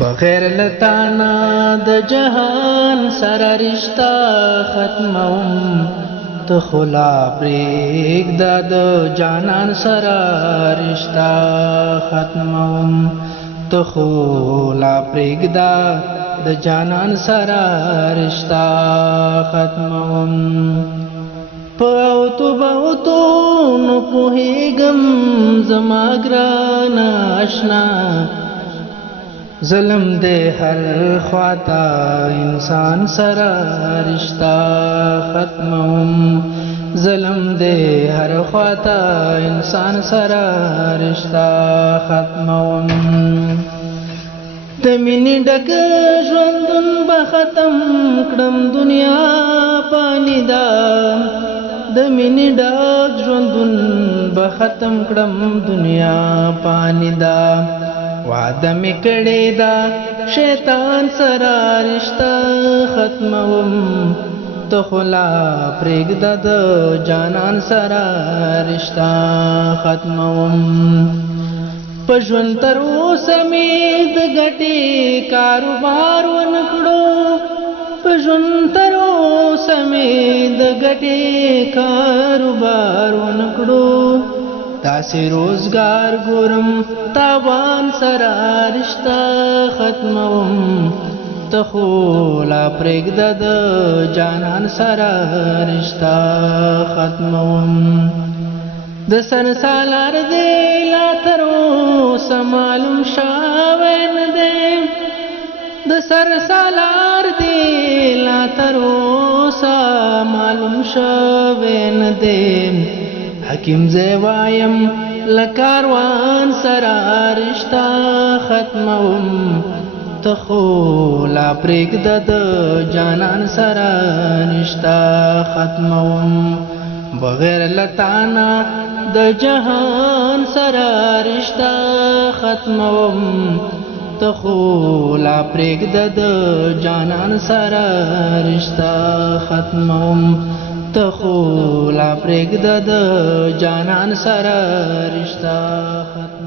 بغیر لتانا د جهان سره رشتہ ختموم ته خلا پرېږده د جانان سره رشتہ ختموم ته خلا پرېږده د جانان سره رشتہ ختموم په اوتو نو پوهېږم زما ګران اشنا ظلم دے ہر خواتا انسان سرا رشتہ ختموم ظلم دے ہر خواتا انسان سرا رشتہ ختموم دمینی ڈک ژوندون به ختم کړم دنیا پانی دا دمینی ډک ژوندون به ختم کړم دنیا پانی دا وعده می کړی دا شیطان سره رشتہ ختموم ته خلا پرېږده د جانان سره رشتہ ختموم په ژوند تر اوسه مې د ګټې کاروبار ونه کړو په ژوند تر اوسه مې د ګټې کاروبار ونه کړو داسې روزګار ګورم تاوان سره رشتہ ختموم ته خلا پرېږده د جانان سره رشتہ ختموم د سر سالار دی لا تر اوسه معلوم شوی نه دی د سر سالار دی لا تر اوسه معلوم شوی نه دی حکیم زیوایم لکاروان سرا رشتہ ختموم ته خلا پرېږده د جانان سرا رشتہ ختموم بغیر لتانا د جهان سرا رشتہ ختموم ته خلا پرېږده د جانان سرا رشتہ ختموم ته خلا پرېږده د جانان سره رشتہ ختموم